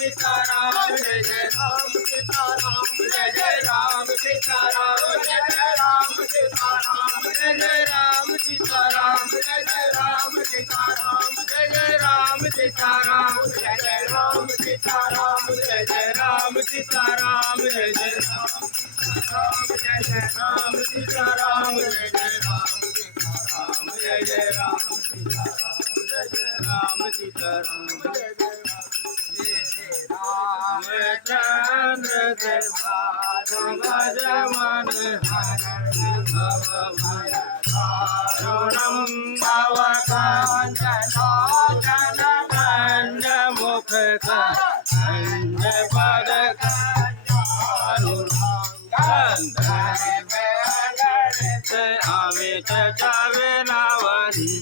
सीताराम जय जय राम सीताराम जय जय राम सीताराम जय जय राम सीताराम जय जय राम सीताराम जय जय राम सीताराम जय जय राम सीताराम जय जय राम सीताराम जय जय राम सीताराम जय जय राम सीताराम जय जय राम सीताराम जय जय राम सीताराम जय जय राम सीताराम जय जय रामचंद्र के भजमन हरणम भवकांचन मुख कंज पद अमित चावे नावनी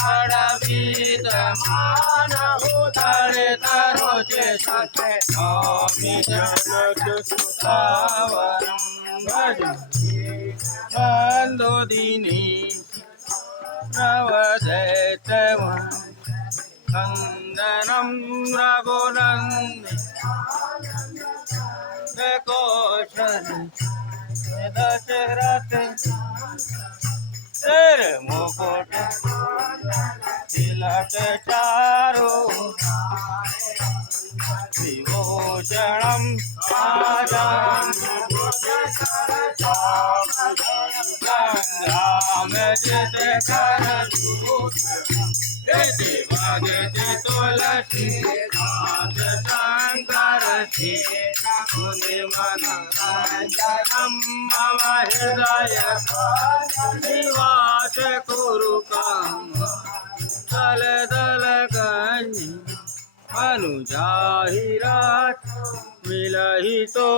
पड़वीत मान उतरे तरोचे सखे अमित सुतावरम भज बंदो दीनी प्रवदैतवन कंदनम रघुनंदि कौशल दशरथ सिर मुकुट तिलक चारो विभूषणम आजान संग्राम जित कर तुलसी हाथ शंकर मुनि मन मम हृदय निवास कुरु काम दल दल गंज अनुजाहि रात मिलहि तो